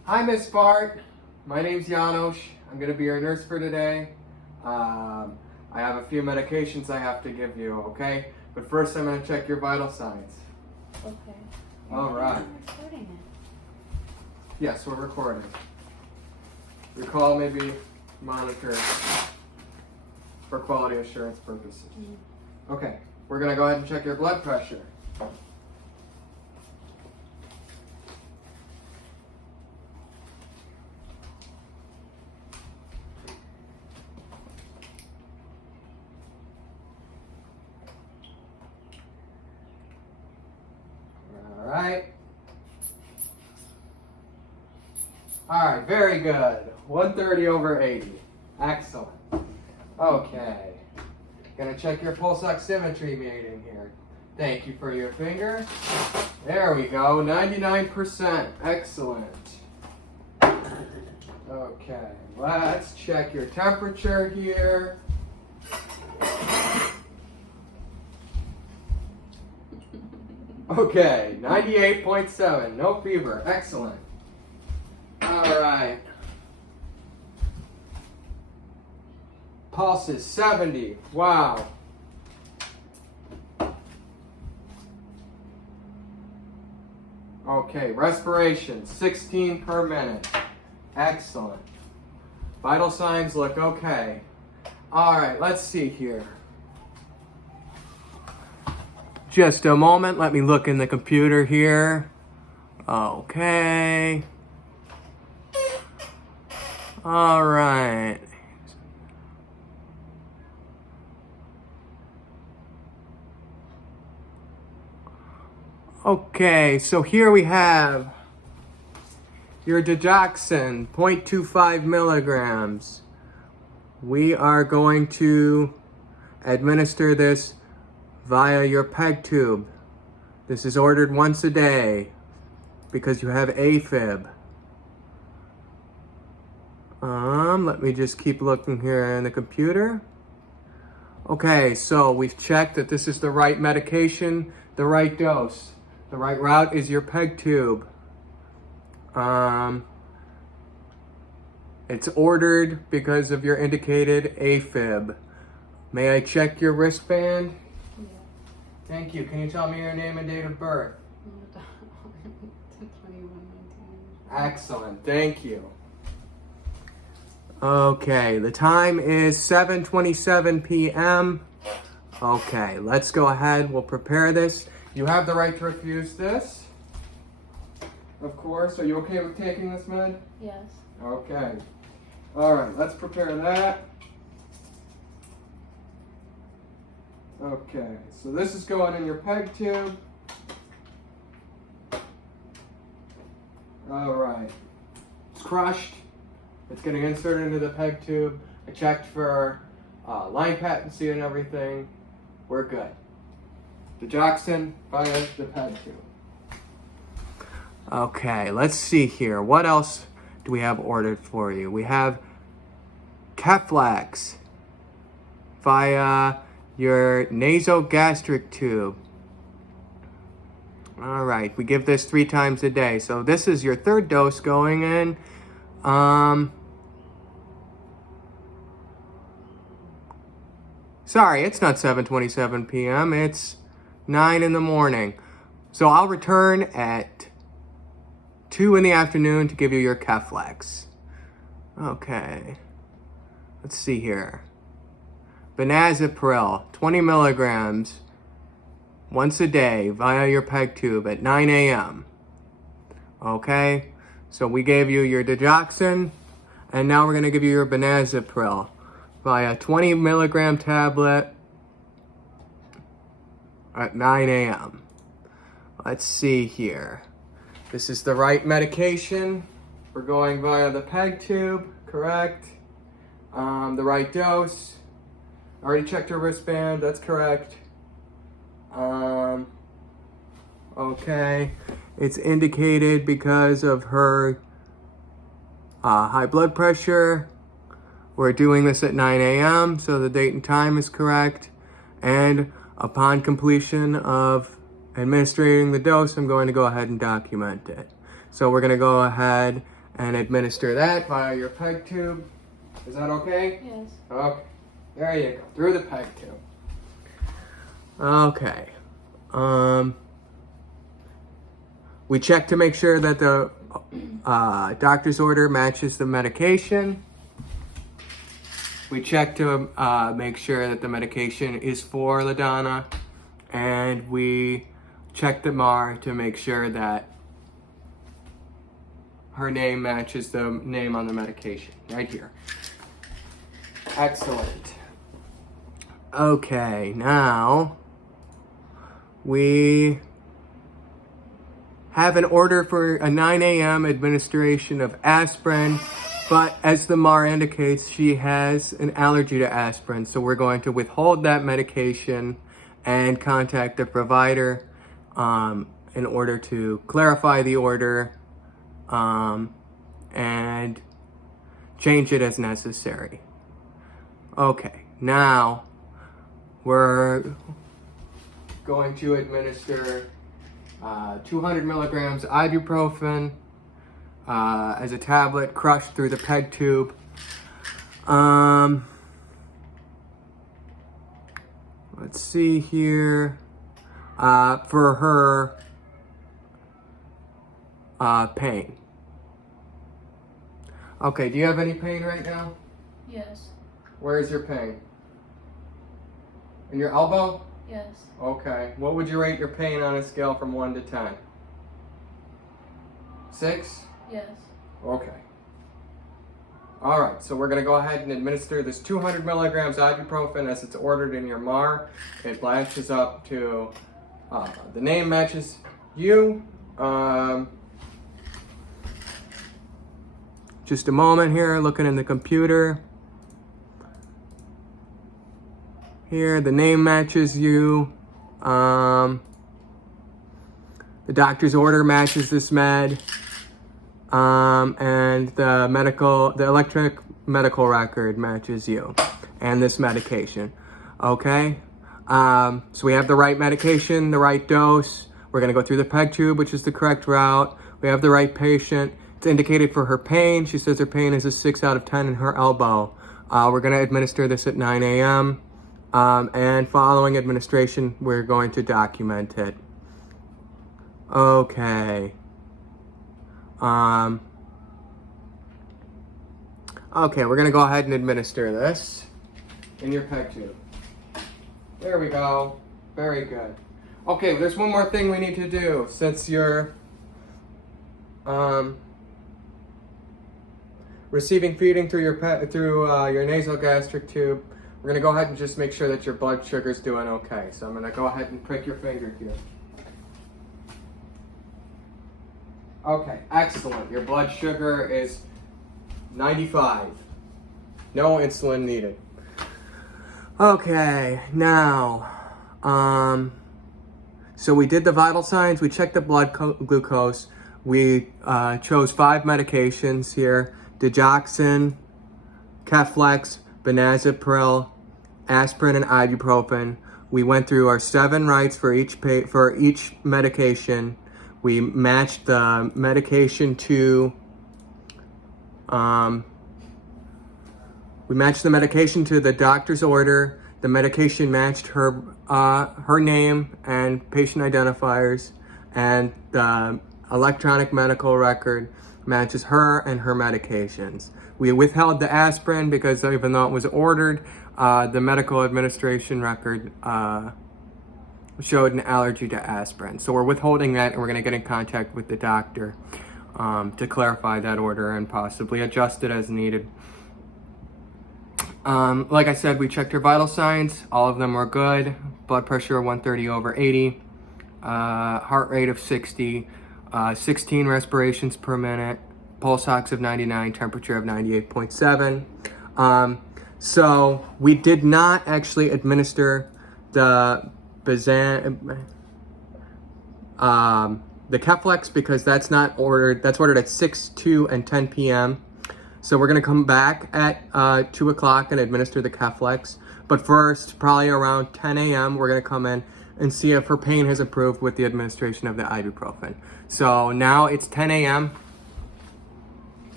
Hi, Miss Bart. My name's Janos. I'm going to be your nurse for today. I have a few medications I have to give you, okay? But first I'm going to check your vital signs. Okay. All right. You're recording it. Yes, we're recording. Your call may be monitored for quality assurance purposes. Okay, we're going to go ahead and check your blood pressure. All right, very good. 130/80. Excellent. Okay. Gonna check your pulse oximetry reading here. Thank you for your finger. There we go, 99%. Excellent. Okay, let's check your temperature here. Okay, 98.7, no fever. Excellent. All right. Pulse is 70. Wow. Okay, respiration 16 per minute. Excellent. Vital signs look okay. All right, let's see here. Just a moment, let me look in the computer here. Okay. All right. Okay, so here we have your digoxin, 0.25 milligrams. We are going to administer this via your PEG tube. This is ordered once a day because you have AFib. Let me just keep looking here in the computer. Okay, so we've checked that this is the right medication, the right dose. The right route is your PEG tube. It's ordered because of your indicated AFib. May I check your wristband? Yeah. Thank you. Can you tell me your name and date of birth? 21/19. Excellent. Thank you. Okay, the time is 7:27 p.m. Okay, let's go ahead. We'll prepare this. You have the right to refuse this. Of course. Are you okay with taking this med? Yes. Okay. All right, let's prepare that. Okay, so this is going in your PEG tube. All right. It's crushed. It's getting inserted into the PEG tube. I checked for line patency and everything. We're good. Digoxin via the PEG tube. Okay, let's see here. What else do we have ordered for you? We have Keflex via your nasogastric tube. All right, we give this 3 times a day. So this is your 3rd dose going in. Sorry, it's not 7:27 p.m. It's 9 in the morning. So I'll return at 2 in the afternoon to give you your Keflex. Okay. Let's see here. Benazepril, 20 milligrams, once a day via your PEG tube at 9 a.m. Okay? So we gave you your digoxin, and now we're going to give you your benazepril via 20 milligram tablet at 9 a.m. Let's see here. This is the right medication. We're going via the PEG tube, correct? The right dose. Already checked her wristband, that's correct. Okay. It's indicated because of her high blood pressure. We're doing this at 9 a.m., so the date and time is correct. And upon completion of administering the dose, I'm going to go ahead and document it. So we're going to go ahead and administer that via your peg tube. Is that okay? Yes. Okay. There you go. Through the peg tube. Okay. We check to make sure that the doctor's order matches the medication. We check to make sure that the medication is for LaDonna, and we check the MAR to make sure that her name matches the name on the medication, right here. Excellent. Okay, now we have an order for a 9 a.m. administration of aspirin, but as the MAR indicates, she has an allergy to aspirin, so we're going to withhold that medication and contact the provider in order to clarify the order and change it as necessary. Okay, now we're going to administer 200 milligrams ibuprofen as a tablet crushed through the peg tube. Let's see here. For her pain. Okay, do you have any pain right now? Yes. Where is your pain? In your elbow? Yes. Okay. What would you rate your pain on a scale from 1 to 10? 6? Yes. Okay. Alright, so we're going to go ahead and administer this 200 milligrams ibuprofen as it's ordered in your MAR. It matches up to, the name matches you. Just a moment here, looking in the computer. Here, the name matches you. The doctor's order matches this med. And the electronic medical record matches you. And this medication. Okay? So we have the right medication, the right dose. We're gonna go through the peg tube, which is the correct route. We have the right patient. It's indicated for her pain. She says her pain is a 6 out of 10 in her elbow. We're gonna administer this at 9 a.m. And following administration, we're going to document it. Okay. Okay, we're gonna go ahead and administer this in your peg tube. There we go. Very good. Okay, there's one more thing we need to do. Since you're receiving feeding through your nasal gastric tube, we're gonna go ahead and just make sure that your blood sugar's doing okay. So I'm gonna go ahead and prick your finger here. Okay, excellent. Your blood sugar is 95. No insulin needed. Okay, now, so we did the vital signs, we checked the blood glucose, we chose 5 medications here: digoxin, Keflex, benazepril, aspirin, and ibuprofen. We went through our 7 rights for each medication. We matched the medication to the doctor's order. The medication matched her name and patient identifiers, and the electronic medical record matches her and her medications. We withheld the aspirin because even though it was ordered, the medical administration record showed an allergy to aspirin. So we're withholding that, and we're gonna get in contact with the doctor to clarify that order and possibly adjust it as needed. Like I said, we checked her vital signs. All of them were good. Blood pressure 130/80, heart rate of 60, 16 respirations per minute, pulse ox of 99, temperature of 98.7. So we did not actually administer the Keflex because that's not ordered. That's ordered at 6, 2, and 10 p.m. So we're gonna come back at 2 o'clock and administer the Keflex. But first, probably around 10 a.m., we're gonna come in and see if her pain has improved with the administration of the ibuprofen. So now it's 10 a.m.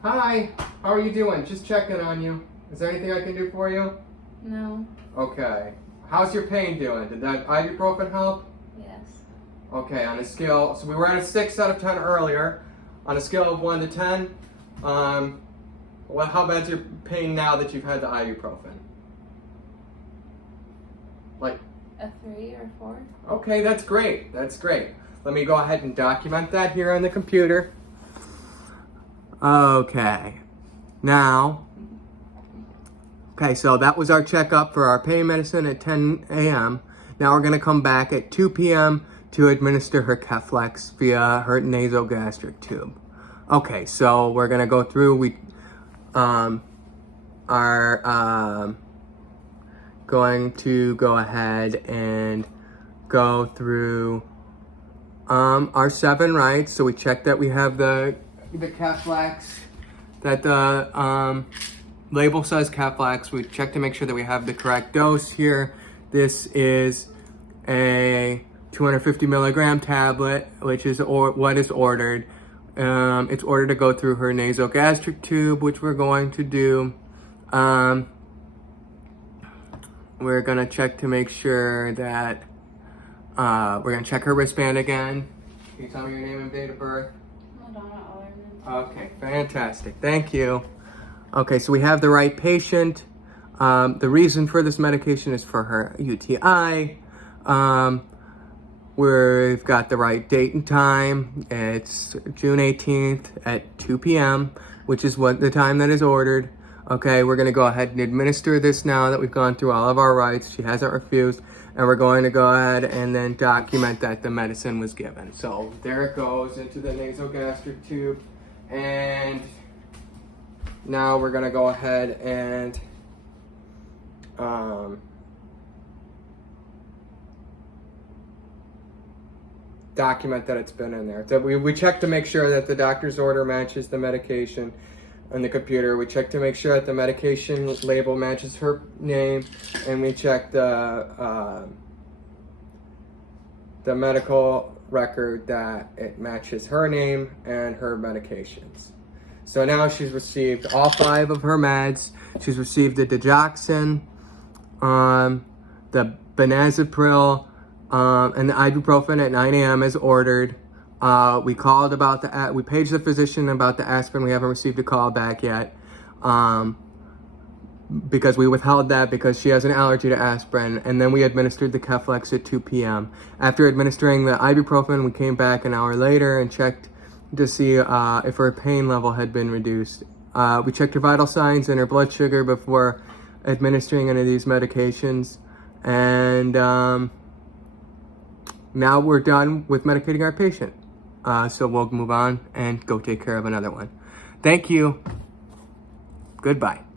Hi, how are you doing? Just checking on you. Is there anything I can do for you? No. Okay. How's your pain doing? Did that ibuprofen help? Yes. Okay, on a scale, so we were at a 6 out of 10 earlier. On a scale of 1 to 10, how bad's your pain now that you've had the ibuprofen? Like, A 3 or 4? okay, that's great. That's great. Let me go ahead and document that here on the computer. Okay. Now, okay, so that was our checkup for our pain medicine at 10 a.m. Now we're going to come back at 2 p.m. to administer her Keflex via her nasogastric tube. Okay, so we're going to go through, going to go ahead and go through our 7 rights. So we check that we have the Keflex, that the label says Keflex. We check to make sure that we have the correct dose here. This is a 250 milligram tablet, which is what is ordered. It's ordered to go through her nasogastric tube, which we're going to do. We're gonna check to make sure that we're gonna check her wristband again. Can you tell me your name and date of birth? Okay, fantastic. Thank you. Okay, so we have the right patient. The reason for this medication is for her UTI. We've got the right date and time. It's June 18th at 2 p.m., which is what the time that is ordered. Okay, we're gonna go ahead and administer this now that we've gone through all of our rights. She hasn't refused, and we're going to go ahead and then document that the medicine was given. So there it goes into the nasogastric tube. And now we're gonna go ahead and document that it's been in there. So we check to make sure that the doctor's order matches the medication on the computer. We check to make sure that the medication label matches her name, and we check the medical record that it matches her name and her medications. So now she's received all 5 of her meds. She's received the digoxin, the benazepril, and the ibuprofen at 9 a.m. as ordered. We called about we paged the physician about the aspirin. We haven't received a call back yet. Because we withheld that because she has an allergy to aspirin, and then we administered the Keflex at 2 p.m. After administering the ibuprofen, we came back an hour later and checked to see if her pain level had been reduced. We checked her vital signs and her blood sugar before administering any of these medications, and now we're done with medicating our patient. So we'll move on and go take care of another one. Thank you. Goodbye.